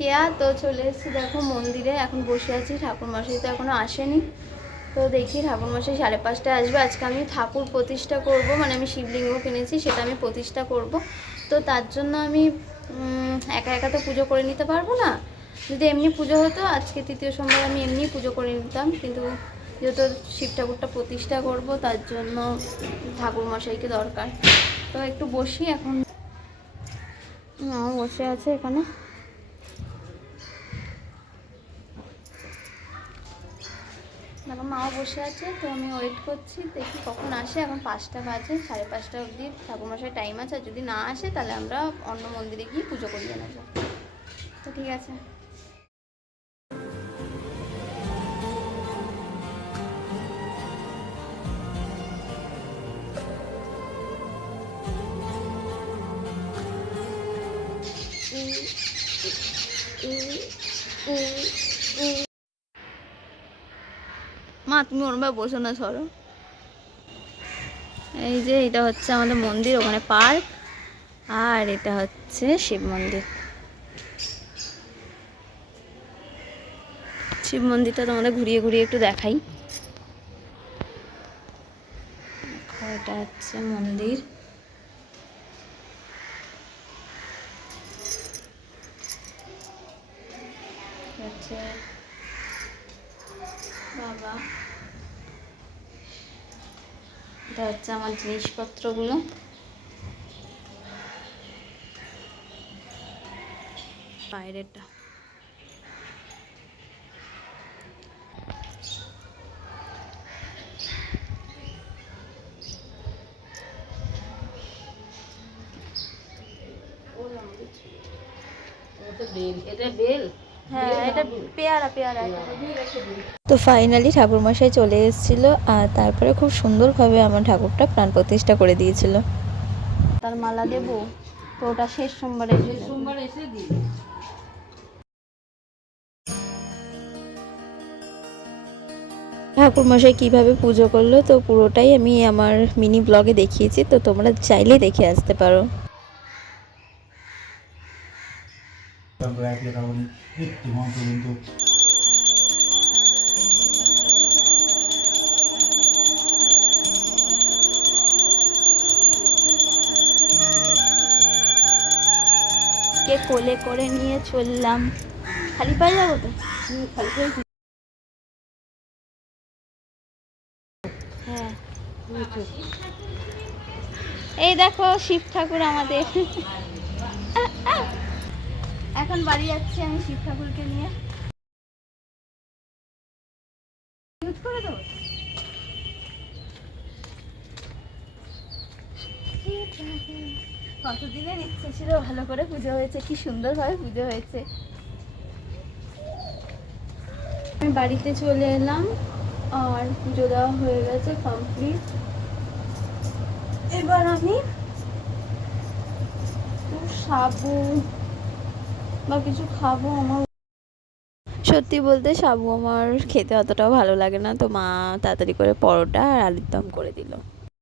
কেয়া। তো চলে এসেছি দেখো মন্দিরে, এখন বসে আছি। ঠাকুরমশাই তো এখনও আসেনি, তো দেখি ঠাকুরমশাই 5:30টায় আসবে। আজকে আমি ঠাকুর প্রতিষ্ঠা করব, মানে আমি শিবলিঙ্গ কিনেছি, সেটা আমি প্রতিষ্ঠা করব। তো তার জন্য আমি একা একা তো পুজো করে নিতে পারবো না। যদি এমনি পুজো হতো, আজকে তৃতীয় সোমবার আমি এমনি পুজো করে নিতাম, কিন্তু যেহেতু শিব ঠাকুরটা প্রতিষ্ঠা করব, তার জন্য ঠাকুরমশাইকে দরকার। তো একটু বসি এখন। বসে আছে এখানে। দেখো মাও বসে আছে, তো আমি ওয়েট করছি, দেখি কখন আসে। এখন 5টা বাজে, 5:30 অবধি ঠাকুরমশাই টাইম আছে। আর যদি না আসে তাহলে আমরা অন্য মন্দিরে গিয়ে পুজো করিয়ে নেব। তো ঠিক আছে। মা তুমি ওরমভাবে বসো না, সরো। এই যে এটা হচ্ছে আমাদের মন্দির, ওখানে পার্ক, আর এটা হচ্ছে শিব মন্দির। শিব মন্দিরটা তোমাদের ঘুরিয়ে ঘুরিয়ে একটু দেখাই। এটা হচ্ছে মন্দির। হচ্ছে বাবা, এটা হচ্ছে আমার জিনিসপত্রগুলো। বাইরেটা হ্যাঁ, এটা পেয়ারা পেয়ারা। তো ফাইনালি ঠাকুরমশাই চলে এসেছিল, আর তারপরে খুব সুন্দরভাবে আমার ঠাকুরটা প্রাণ প্রতিষ্ঠা করে দিয়েছিল। তার মালা দেব, তো ওটা শেষ সোমবারে এসে দিই। ঠাকুরমশাই কীভাবে পুজো করলো, তো পুরোটাই আমি আমার মিনি ব্লগে দেখিয়েছি, তো তোমরা চাইলেই দেখে আসতে পারো। কে কোলে করে নিয়ে চললাম। খালি পায়ে যাবো তো? খালি পায়ে। হ্যাঁ, এই দেখো শিব ঠাকুর আমাদের। এখন বাড়ি যাচ্ছি আমি শিব ঠাকুরকে নিয়ে। করে দেবো। কতদিনের ইচ্ছে ছিল, ভালো করে পুজো হয়েছে, কি সুন্দরভাবে পুজো হয়েছে। আমি বাড়িতে চলে এলাম, আর পুজো দেওয়া হয়ে গেছে কমপ্লিট। এবার আমি সাবু বা কিছু খাবো। আমার সত্যি বলতে সাবু আমার খেতে অতটাও ভালো লাগে না, তো মা তাড়াতাড়ি করে পরোটা আর আলুর দম করে দিল।